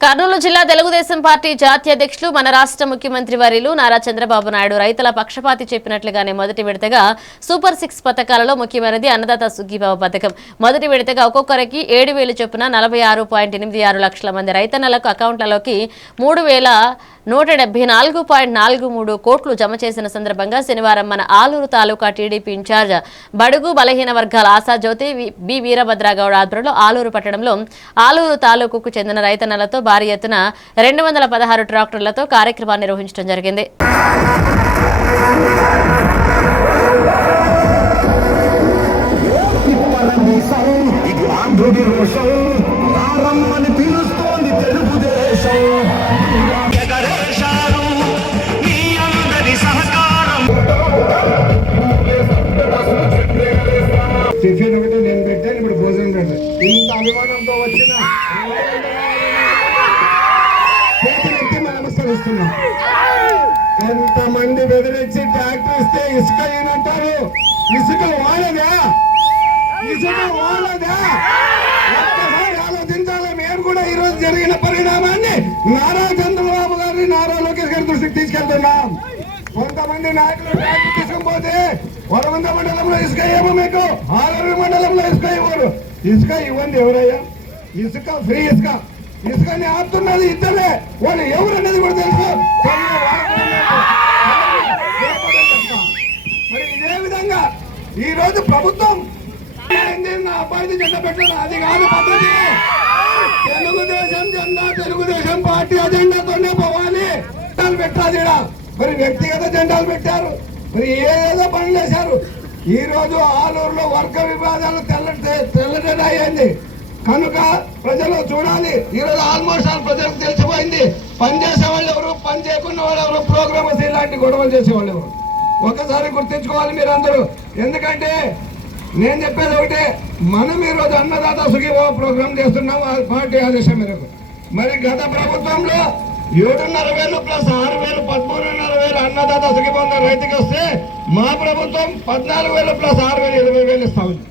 కర్నూలు జిల్లా తెలుగుదేశం పార్టీ జాతీయ అధ్యక్షులు మన రాష్ట్ర ముఖ్యమంత్రి వర్యులు నారా చంద్రబాబు నాయుడు రైతుల పక్షపాతి చెప్పినట్లుగానే మొదటి విడతగా సూపర్ 6 పథకాలలో ముఖ్యమైనది అన్నదాత సుఖీభావ పథకం. మొదటి విడతగా ఒక్కొక్కరికి 7,000 చొప్పున 46.86 లక్షల మంది రైతన్నలకు అకౌంట్లలోకి 3,174.43 కోట్లు జమ చేసిన సందర్భంగా శనివారం మన ఆలూరు తాలూకా టీడీపీ ఇన్ఛార్జ్ బడుగు బలహీన వర్గాల ఆశాజ్యోతి బి వీరభద్రగౌడ ఆధ్వర్యంలో ఆలూరు పట్టణంలో ఆలూరు తాలూకుకు చెందిన రైతన్నలతో భారీ ఎత్తున 216 ట్రాక్టర్లతో కార్యక్రమాన్ని నిర్వహించడం జరిగింది. టిఫిన్ ఒకటి నేను పెట్టాను, ఇప్పుడు భోజనం పెట్టాను. ఇంత అభిమానంతో వచ్చిన నమస్కరిస్తున్నాం. ఎంతమంది బెదిరించి ట్రాక్టర్ ఇస్తే ఇసుక ఏనంటారు? ఇసుక వాడదా? ఇసుక వాడదా? ఒక్కసారి ఆలోచించాలి. మేము కూడా ఈ రోజు జరిగిన పరిణామాన్ని నారా చంద్రబాబు గారిని, నారా లోకేష్ గారి దృష్టికి తీసుకెళ్తున్నాం. కొంతమంది నాయకులు ట్రాక్టర్ తీసుకుపోతే వరవంద మండలంలో ఇసుక ఏమో, మీకు ఆలూరు మండలంలో ఇసుక ఇవ్వరు. ఇసుక ఇవ్వండి ఎవరయ్యా? ఇసుక ఫ్రీ ఇసుక. ఇసుకని ఆపుతున్నది ఇద్దరే. వాళ్ళు ఎవరు అనేది కూడా తెలుసు. మరి ఇదే విధంగా ఈ రోజు ప్రభుత్వం నా అబ్బాయిది జెండా పెట్టాను, అది కాదు పద్ధతి. తెలుగుదేశం జెండా తెలుగుదేశం పార్టీ అజెండాతోనే పోవాలి. పెట్టాలి. మరి వ్యక్తిగత జెండాలు పెట్టారు, మరి ఏదేదో పనులు చేశారు. ఈ రోజు ఆలూరులో వర్గ వివాదాలు తెల్లటెడ అయ్యింది కనుక ప్రజలు చూడాలి. ఈ రోజు ఆల్మోస్ట్ ఆల్ ప్రజలకు తెలిసిపోయింది. పని చేసే వాళ్ళు ఎవరు, పని చేయకున్న వాళ్ళు ఎవరు, ప్రోగ్రామర్స్ ఇలాంటి గొడవలు చేసేవాళ్ళు ఎవరు. ఒకసారి గుర్తించుకోవాలి మీరందరూ. ఎందుకంటే నేను చెప్పేది ఒకటే, మనం ఈ రోజు అన్నదాత సుఖీభావ ప్రోగ్రాం చేస్తున్నాం ఆ పార్టీ ఆదేశం మేరకు. మరి గత ప్రభుత్వంలో 7,500 ప్లస్ 6,000 13,500 అన్నదాత సుఖీభావ రైతుకి వస్తే మా ప్రభుత్వం 14,000 ప్లస్ 6,000 20,000 ఇస్తా ఉంది.